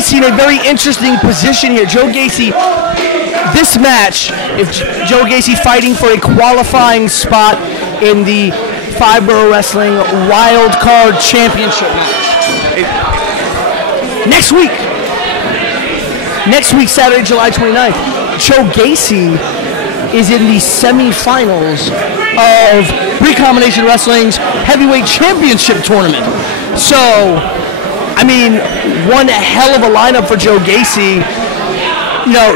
Gacy in a very interesting position here. Joe Gacy, this match, if Joe Gacy fighting for a qualifying spot in the Borough Wrestling Wild Card Championship match. Next week, Saturday, July 29th, Joe Gacy is in the semifinals of Recombination Wrestling's Heavyweight Championship Tournament. So, I mean, one hell of a lineup for Joe Gacy. You know,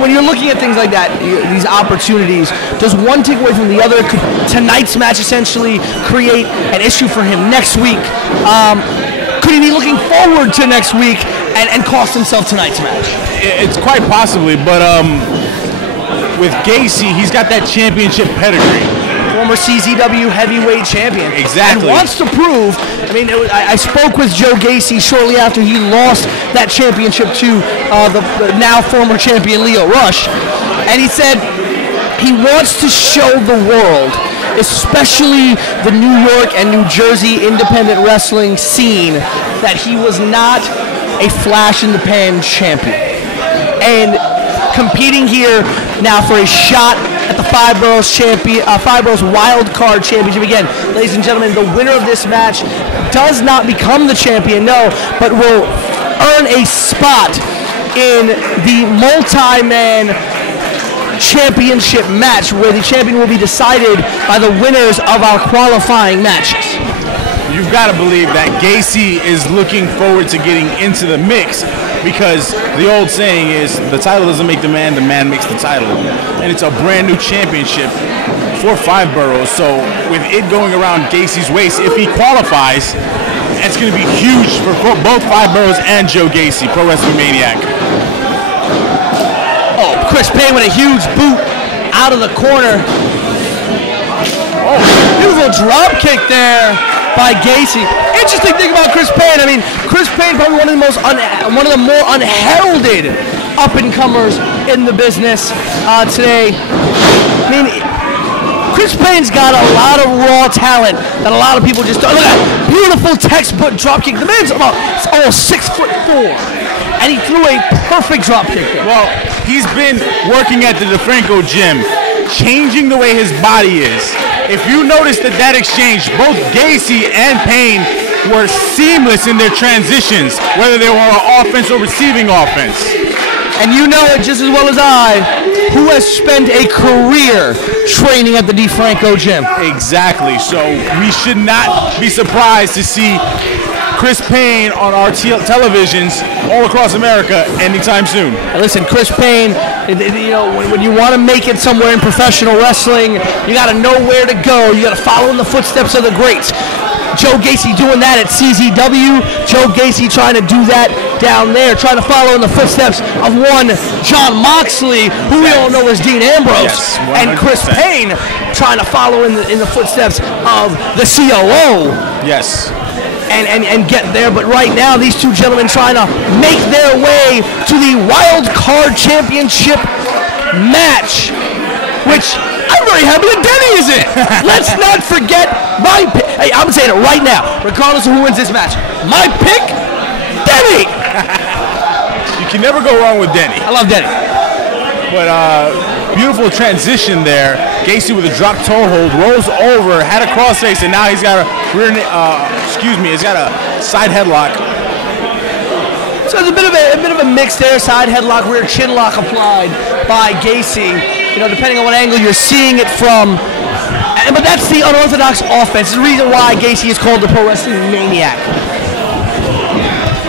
when you're looking at things like that, these opportunities, does one take away from the other? Could tonight's match essentially create an issue for him next week? Could he be looking forward to next week and cost himself tonight's match? It's quite possibly, but with Gacy, he's got that championship pedigree. Former CZW heavyweight champion. Exactly. And wants to prove, I mean, I spoke with Joe Gacy shortly after he lost that championship to the now former champion Leo Rush, and he said he wants to show the world, especially the New York and New Jersey independent wrestling scene, that he was not a flash-in-the-pan champion. And competing here now for a shot at the Borough's Wild Card Championship. Again, ladies and gentlemen, the winner of this match does not become the champion, no, but will earn a spot in the multi-man championship match, where the champion will be decided by the winners of our qualifying matches. You've got to believe that Gacy is looking forward to getting into the mix, because the old saying is, the title doesn't make the man makes the title. And it's a brand new championship for 5 boroughs, so with it going around Gacy's waist, if he qualifies, it's going to be huge for both 5 boroughs and Joe Gacy, Pro Wrestling Maniac. Oh, Chris Payne with a huge boot out of the corner. Oh, beautiful drop kick there by Gacy. Interesting thing about Chris Payne, I mean, Chris Payne probably one of the more unheralded up-and-comers in the business today. I mean, Chris Payne's got a lot of raw talent that a lot of people just don't. Look at that beautiful textbook drop kick. The man's almost 6'4", and he threw a perfect drop kick there. Well, he's been working at the DeFranco gym, changing the way his body is. If you notice that exchange, both Gacy and Payne were seamless in their transitions, whether they were on offense or receiving offense. And you know it just as well as I, who has spent a career training at the DeFranco gym. Exactly. So we should not be surprised to see Chris Payne on our televisions all across America anytime soon. Now listen, Chris Payne, you know, when you want to make it somewhere in professional wrestling, you got to know where to go. You got to follow in the footsteps of the greats. Joe Gacy doing that at CZW. Joe Gacy trying to do that down there, trying to follow in the footsteps of one John Moxley, who we all know as Dean Ambrose, yes, and Chris Payne trying to follow in the footsteps of the COO. Yes. And get there, but right now these two gentlemen trying to make their way to the Wild Card Championship match, which I'm very happy that Denny is in. Let's not forget my pick. Hey, I'm saying it right now, regardless of who wins this match. My pick, Denny. You can never go wrong with Denny. I love Denny. But beautiful transition there. Gacy with a drop toe hold, rolls over, had a crossface, and now he's got a rear, he's got a side headlock. So it's a bit of a mix there, side headlock, rear chin lock applied by Gacy. You know, depending on what angle you're seeing it from. But that's the unorthodox offense. It's the reason why Gacy is called the Pro Wrestling Maniac.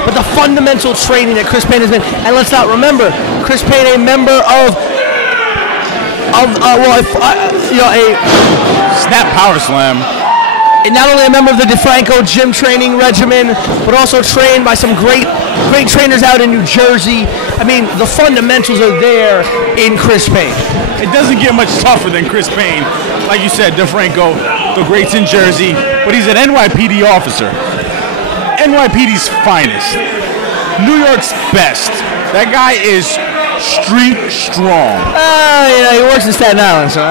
But the fundamental training that Chris Payne has been, and let's not remember, Chris Payne, a member of a snap power slam. And not only a member of the DeFranco gym training regimen, but also trained by some great trainers out in New Jersey. I mean, the fundamentals are there in Chris Payne. It doesn't get much tougher than Chris Payne. Like you said, DeFranco, the greats in Jersey, but he's an NYPD officer. NYPD's finest. New York's best. That guy is street strong. You know, he works in Staten Island, so...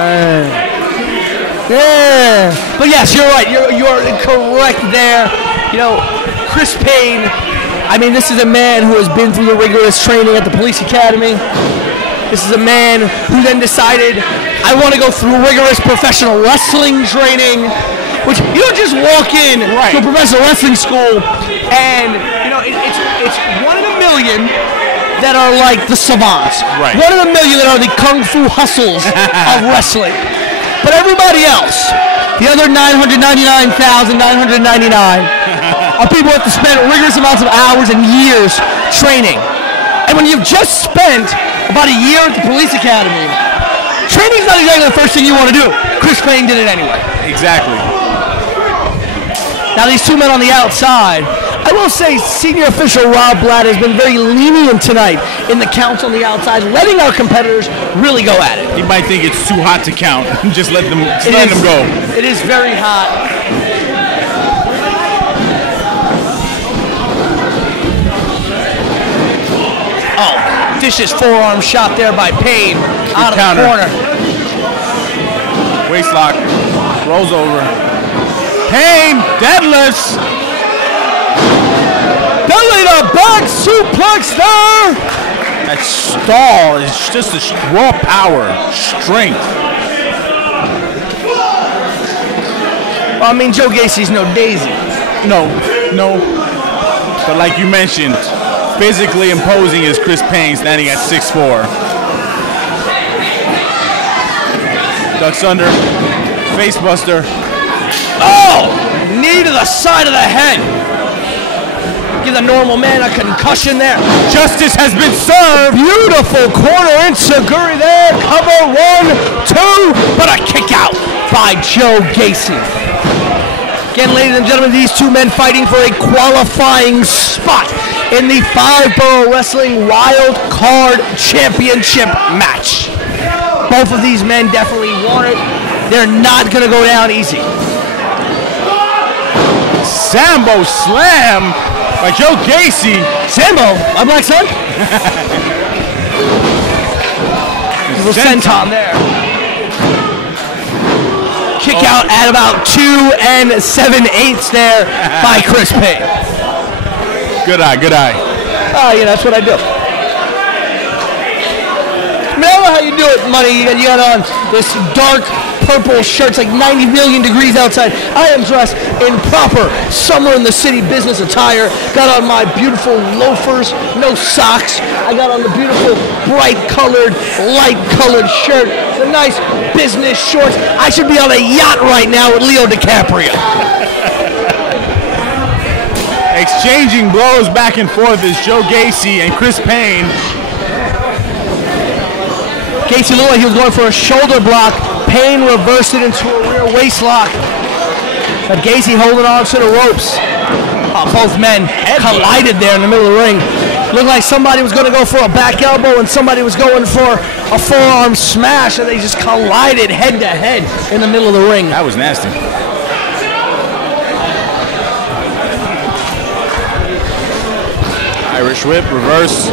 yeah. But yes, you're right. You're correct there. You know, Chris Payne I mean, this is a man who has been through the rigorous training at the police academy. This is a man who then decided, I want to go through rigorous professional wrestling training, which you don't just walk in to a professional wrestling school and, you know, it's one in a million that are like the savants. Right. One in a million that are the kung fu hustles of wrestling. But everybody else, the other 999,999, are people who have to spend rigorous amounts of hours and years training. And when you've just spent about a year at the police academy, training's not exactly the first thing you want to do. Chris Payne did it anyway. Exactly. Now these two men on the outside, I will say senior official Rob Blatt has been very lenient tonight in the counts on the outside, letting our competitors really go at it. He might think it's too hot to count. Just let them go. It is very hot. Oh, vicious forearm shot there by Payne out of the corner. Waist lock, rolls over. Payne, deadlifts. Belly to back suplex there. That stall is just a raw power, strength. Well, I mean, Joe Gacy's no daisy. No. But like you mentioned, physically imposing is Chris Payne, standing at 6'4". Ducks under, face buster. Oh! Knee to the side of the head. Give the normal man a concussion there. Justice has been served. Beautiful corner enziguri there. Cover 1, 2, but a kick out by Joe Gacy. Again, ladies and gentlemen, these two men fighting for a qualifying spot in the 5-Borough Wrestling Wild Card Championship match. Both of these men definitely want it. They're not going to go down easy. Sambo slam by Joe Gacy. Sambo, my black son? Little senton there. Kick out at about 2 7/8 there by Chris Payne. Good eye. Oh, yeah, that's what I do. I mean, I don't know how you do it, Money. You got on this dark purple shirt. It's like 90 million degrees outside. I am dressed in proper summer in the city business attire. Got on my beautiful loafers, no socks. I got on the beautiful bright colored, light colored shirt, the nice business shorts. I should be on a yacht right now with Leo DiCaprio. Exchanging blows back and forth is Joe Gacy and Chris Payne. Gacy looked like he was going for a shoulder block. Payne reversed it into a rear waist lock. But Gacy holding on to the ropes. Both men collided there in the middle of the ring. Looked like somebody was going to go for a back elbow and somebody was going for a forearm smash, and they just collided head to head in the middle of the ring. That was nasty. Irish whip, reverse.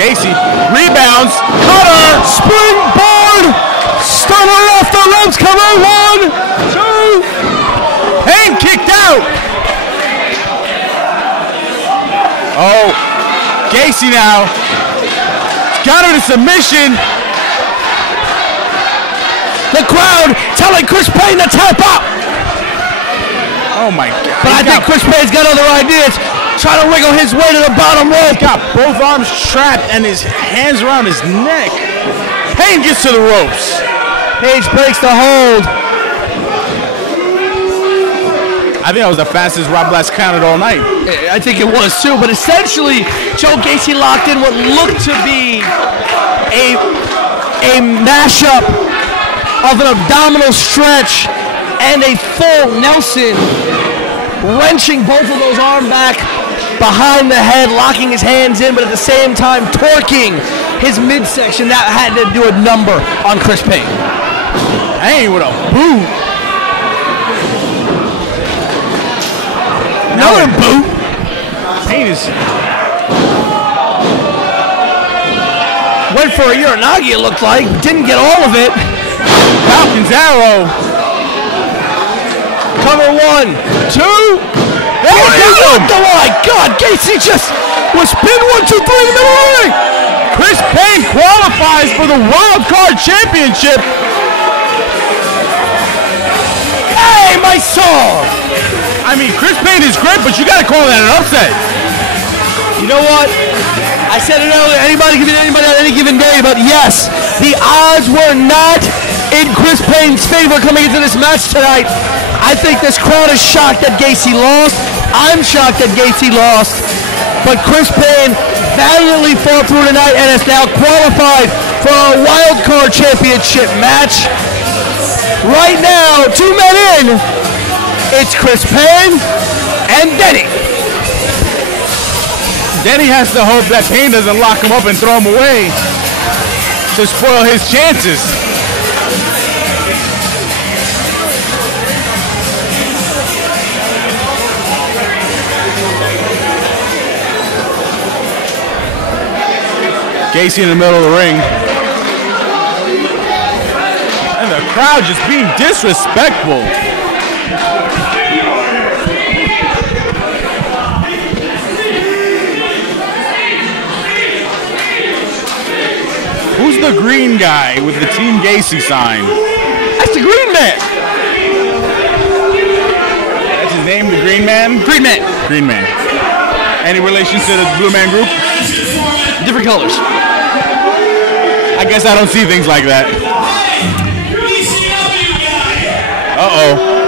Gacy rebounds, cutter, springboard, stunner off the ropes, cover 1, 2. Payne kicked out. Oh, Gacy now got her to submission. The crowd telling Chris Payne to tap out. Oh my God! But I think Chris Payne's got other ideas. Trying to wiggle his way to the bottom rope. Got both arms trapped and his hands around his neck. Payne gets to the ropes. Page breaks the hold. I think that was the fastest Rob Blatt's counted all night. I think it was too, but essentially Joe Gacy locked in what looked to be a mashup of an abdominal stretch and a full Nelson, wrenching both of those arms back behind the head, locking his hands in, but at the same time torquing his midsection. That had to do a number on Chris Payne. Hey, with a boot. Another boot. Payne is... Went for a Uranagi, it looked like. Didn't get all of it. Falcon's arrow. Cover 1, 2. Oh my God, Gacy just was pinned 1, 2, 3 in the middle of the ring. Chris Payne qualifies for the Wild Card Championship. Hey, my song. I mean, Chris Payne is great, but you got to call that an upset. You know what? I said it earlier, anybody can beat anybody on any given day, but yes, the odds were not in Chris Payne's favor coming into this match tonight. I think this crowd is shocked that Gacy lost. I'm shocked that Gacy lost. But Chris Payne valiantly fought through tonight and is now qualified for a Wild Card Championship match. Right now, 2 men in, it's Chris Payne and Denny. Denny has to hope that Payne doesn't lock him up and throw him away to spoil his chances. Gacy in the middle of the ring. And the crowd just being disrespectful. Who's the green guy with the Team Gacy sign? That's the Green Man. That's his name, the Green Man? Green Man. Green Man. Any relation to the Blue Man Group? Different colors. I guess I don't see things like that. Uh-oh.